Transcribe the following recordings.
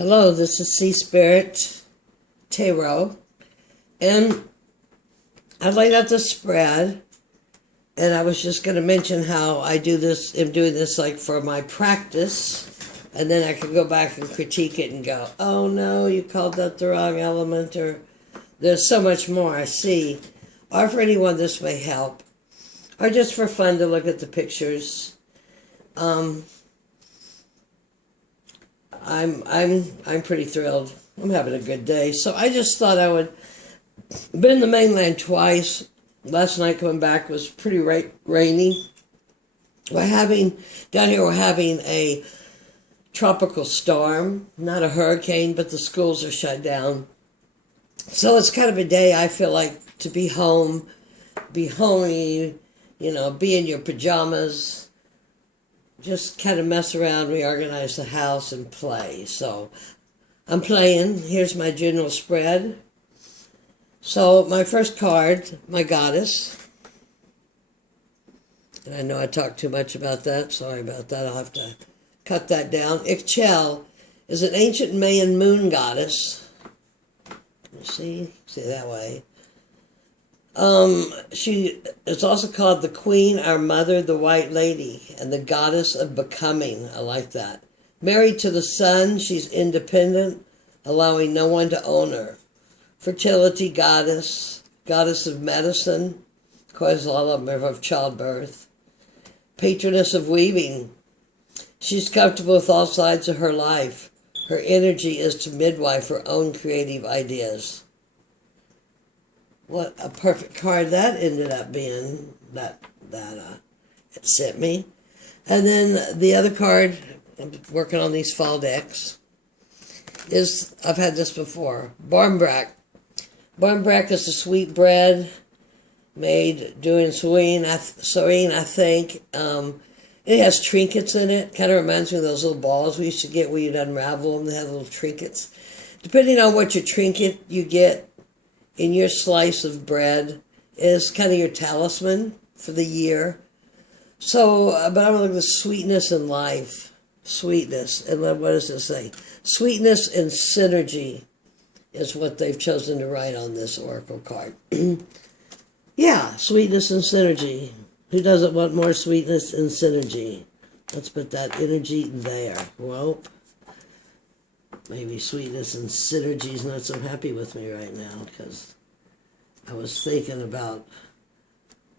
Hello, this is Sea Spirit Tarot, and I laid out the spread, and I was just going to mention how I do this. I'm doing this like for my practice, and then I can go back and critique it and go, "Oh no, you called that the wrong element," or there's so much more I see. Or for anyone this may help, or just for fun to look at the pictures. I'm pretty thrilled. I'm having a good day. So I just thought I would. Been in the mainland twice. Last night coming back was pretty rainy. We're having a tropical storm, not a hurricane, but the schools are shut down. So it's kind of a day I feel like to be home, be homey, be in your pajamas. Just kind of mess around, reorganize the house, and play. So I'm playing. Here's my general spread. So my first card, my goddess. And I know I talked too much about that. Sorry about that. I'll have to cut that down. Ixchel is an ancient Mayan moon goddess. See that way. She is also called the Queen, our Mother, the White Lady, and the Goddess of Becoming. I like that. Married to the sun, she's independent, allowing no one to own her. Fertility goddess, goddess of medicine, causes all of them of childbirth. Patroness of weaving. She's comfortable with all sides of her life. Her energy is to midwife her own creative ideas. What a perfect card that ended up being, that it sent me. And then the other card, I'm working on these fall decks, is, I've had this before, Barmbrack. Barmbrack is a sweet bread made doing Serene, I think. It has trinkets in it. Kind of reminds me of those little balls we used to get where you'd unravel them. They have little trinkets. Depending on what your trinket you get in your slice of bread is kind of your talisman for the year. So, but I'm going to look at the sweetness in life. Sweetness. And what does this say? Sweetness and synergy is what they've chosen to write on this oracle card. Yeah, sweetness and synergy. Who doesn't want more sweetness and synergy? Let's put that energy there. Well, maybe sweetness and synergy is not so happy with me right now because I was thinking about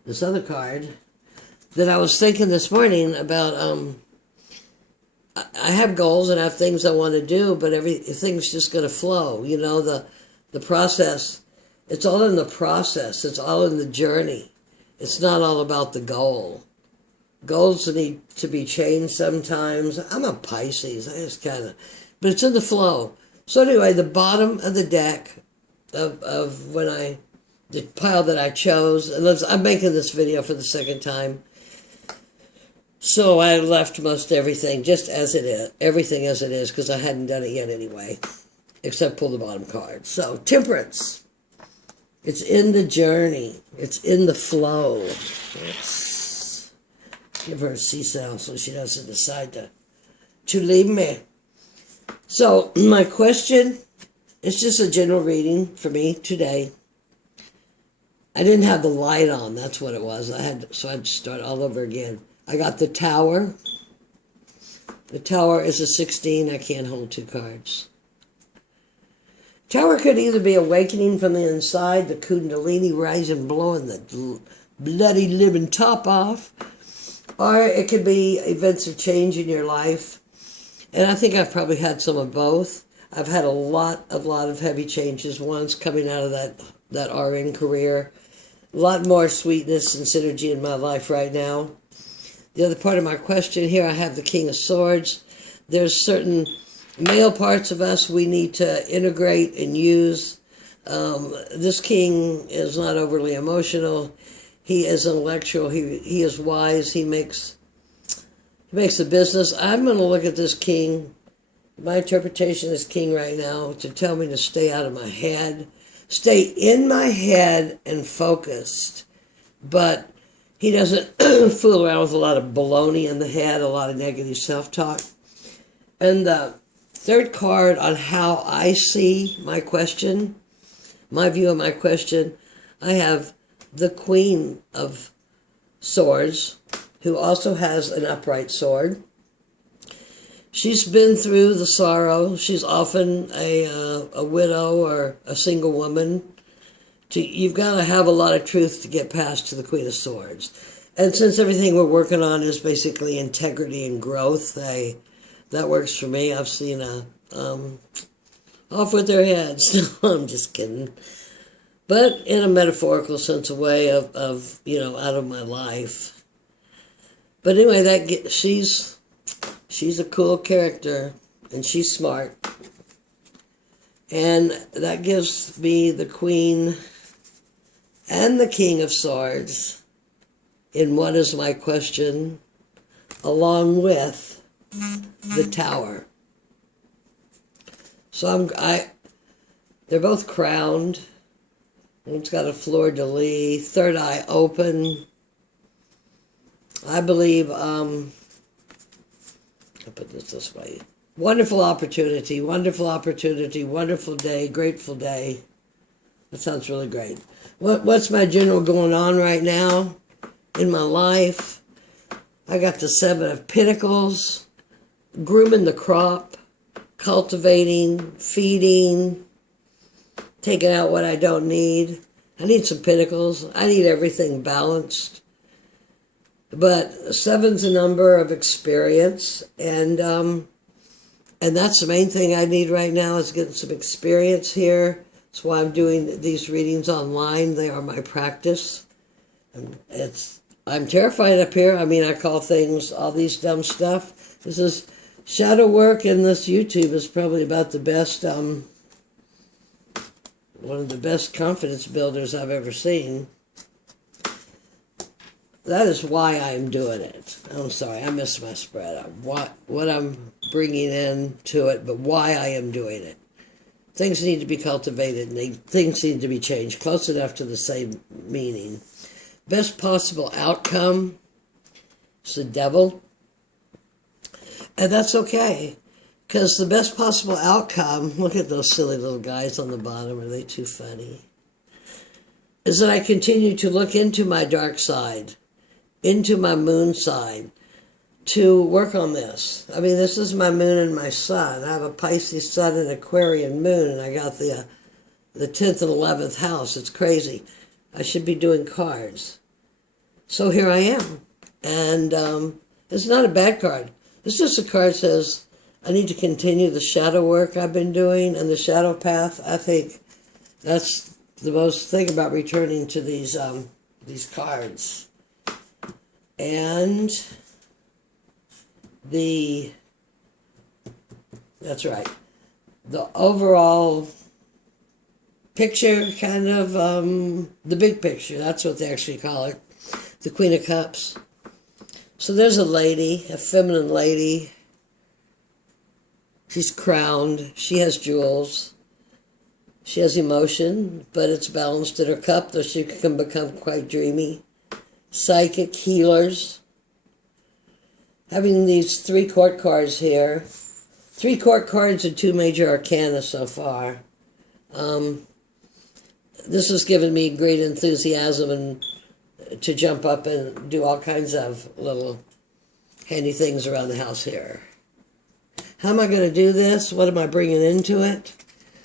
this other card that I was thinking this morning about. I have goals and I have things I want to do, but everything's just going to flow. The process. It's all in the process. It's all in the journey. It's not all about the goal. Goals need to be changed sometimes. I'm a Pisces. I just kind of, but it's in the flow. So anyway, the bottom of the deck of the pile that I chose, and I'm making this video for the second time. So I left most everything just as it is, everything as it is, because I hadn't done it yet anyway, except pull the bottom card. So Temperance. It's in the journey. It's in the flow. Let's give her a seesaw so she doesn't decide to leave me. So my question is just a general reading for me today. I didn't have the light on. That's what it was. So I had to start all over again. I got the Tower. The Tower is a 16. I can't hold two cards. Tower could either be awakening from the inside, the Kundalini rising, blowing the bloody living top off, or it could be events of change in your life. And I think I've probably had some of both. I've had a lot of heavy changes once coming out of that RN career. A lot more sweetness and synergy in my life right now. The other part of my question here, I have the King of Swords. There's certain male parts of us we need to integrate and use. This king is not overly emotional. He is intellectual. He is wise. He makes a business. I'm going to look at this king. My interpretation of this king right now to tell me to stay out of my head. Stay in my head and focused. But he doesn't fool around with a lot of baloney in the head, a lot of negative self-talk. And third card on how I see my question, my view of my question, I have the Queen of Swords, who also has an upright sword. She's been through the sorrow. She's often a widow or a single woman. You've got to have a lot of truth to get past to the Queen of Swords. And since everything we're working on is basically integrity and growth, that works for me. I've seen off with their heads. No, I'm just kidding. But in a metaphorical sense, a way of out of my life. But anyway, she's a cool character, and she's smart. And that gives me the Queen and the King of Swords in What Is My Question, along with the Tower. So they're both crowned. One's got a fleur-de-lis, third eye open. I believe, I'll put this way. Wonderful opportunity, wonderful day, grateful day. That sounds really great. What's my general going on right now in my life? I got the Seven of Pentacles, grooming the crop, cultivating, feeding, taking out what I don't need. I need some pentacles. I need everything balanced. But seven's a number of experience, and that's the main thing I need right now is getting some experience here. That's why I'm doing these readings online. They are my practice. I'm terrified up here. I mean, I call things all these dumb stuff. This is shadow work, and this YouTube is probably about the best, one of the best confidence builders I've ever seen. That is why I am doing it. I'm sorry, I missed my spread. What I'm bringing into it, but why I am doing it. Things need to be cultivated, and things need to be changed. Close enough to the same meaning. Best possible outcome is the Devil. And that's okay. Because the best possible outcome, look at those silly little guys on the bottom. Are they too funny? Is that I continue to look into my dark side, into my moon side, to work on this. I mean, this is my moon and my sun. I have a Pisces sun and Aquarian moon, and I got the 10th and 11th house. It's crazy. I should be doing cards. So here I am. And it's not a bad card. It's just a card that says, I need to continue the shadow work I've been doing and the shadow path. I think that's the most thing about returning to these cards. And that's right, the overall picture, kind of, the big picture, that's what they actually call it, the Queen of Cups. So there's a lady, a feminine lady. She's crowned, she has jewels, she has emotion, but it's balanced in her cup, though she can become quite dreamy. Psychic healers. Having these 3 court cards here. 3 court cards and 2 major arcana so far. This has given me great enthusiasm and to jump up and do all kinds of little handy things around the house here. How am I going to do this? What am I bringing into it?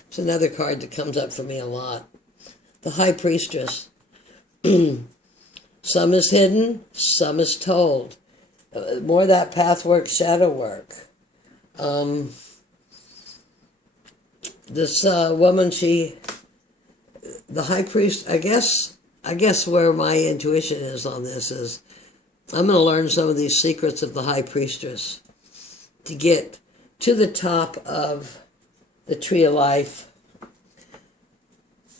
It's another card that comes up for me a lot. The High Priestess. Some is hidden, some is told. More of that path work, shadow work. This woman, the High Priest, I guess where my intuition is on this is, I'm going to learn some of these secrets of the High Priestess to get to the top of the Tree of Life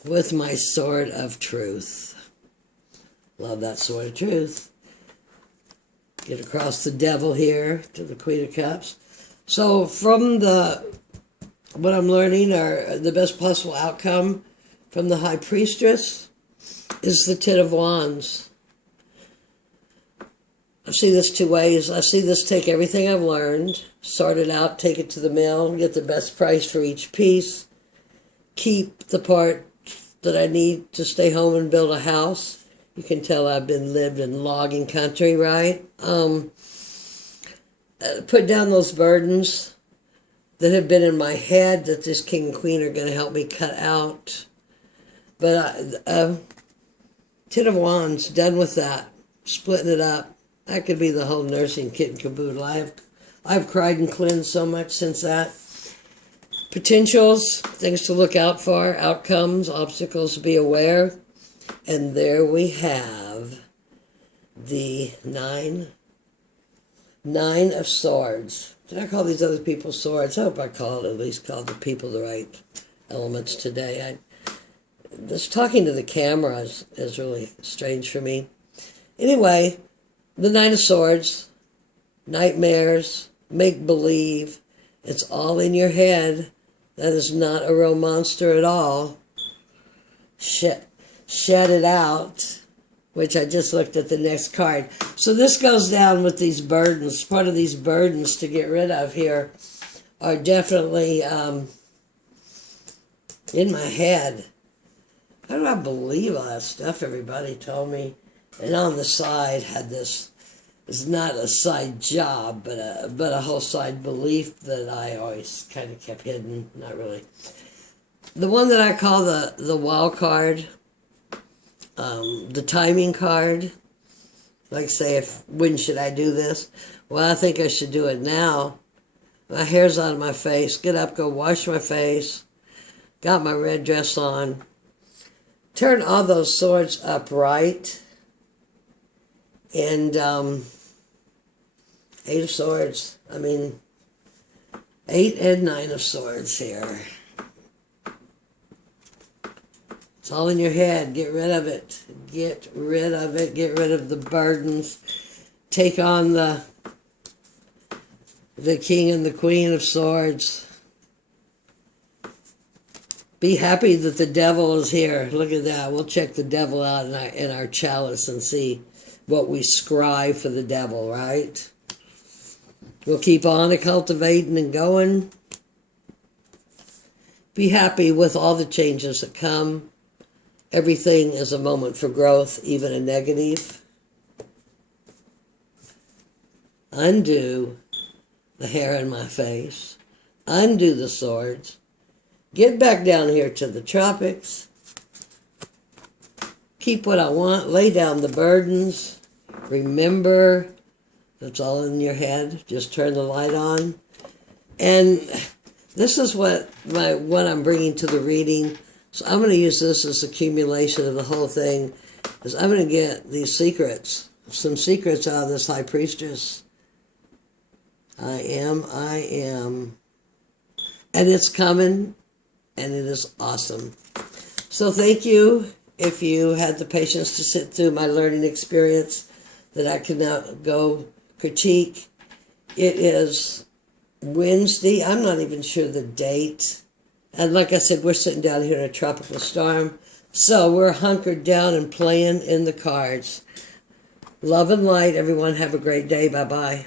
with my Sword of Truth. Love that Sword of Truth. Get across the Devil here to the Queen of Cups. So from what I'm learning, or the best possible outcome from the High Priestess is the Ten of Wands. I see this 2 ways. I see this take everything I've learned, sort it out, take it to the mill, get the best price for each piece, keep the part that I need to stay home and build a house. You can tell I've been lived in logging country, right? Put down those burdens that have been in my head that this king and queen are going to help me cut out. But Ten of Wands, done with that, splitting it up. That could be the whole nursing kit and caboodle. I've cried and cleansed so much since that. Potentials, things to look out for, outcomes, obstacles to be aware. And there we have the Nine of Swords. Did I call these other people swords? I hope I at least called the people the right elements today. This talking to the camera is really strange for me. Anyway, the Nine of Swords, nightmares, make-believe, it's all in your head. That is not a real monster at all. Shed it out, which I just looked at the next card. So this goes down with these burdens. Part of these burdens to get rid of here are definitely in my head. How do I believe all that stuff everybody told me? And on the side had this, it's not a side job, but a whole side belief that I always kind of kept hidden. Not really. The one that I call the wild card, the timing card, like say, when should I do this? Well, I think I should do it now. My hair's out of my face. Get up, go wash my face. Got my red dress on. Turn all those swords upright. And Eight of Swords. I mean, 8 and 9 of Swords here. It's all in your head. Get rid of it. Get rid of it. Get rid of the burdens. Take on the King and the Queen of Swords. Be happy that the devil is here. Look at that. We'll check the devil out in our chalice and see what we scribe for the devil, right? We'll keep on cultivating and going. Be happy with all the changes that come. Everything is a moment for growth, even a negative. Undo the hair in my face. Undo the swords. Get back down here to the tropics. Keep what I want. Lay down the burdens. Remember, that's all in your head. Just turn the light on. And this is what I'm bringing to the reading. So I'm going to use this as accumulation of the whole thing. Because I'm going to get these secrets. Some secrets out of this High Priestess. I am. And it's coming. And it is awesome. So thank you if you had the patience to sit through my learning experience that I can now go critique. It is Wednesday. I'm not even sure the date. And like I said, we're sitting down here in a tropical storm. So we're hunkered down and playing in the cards. Love and light, everyone. Have a great day. Bye-bye.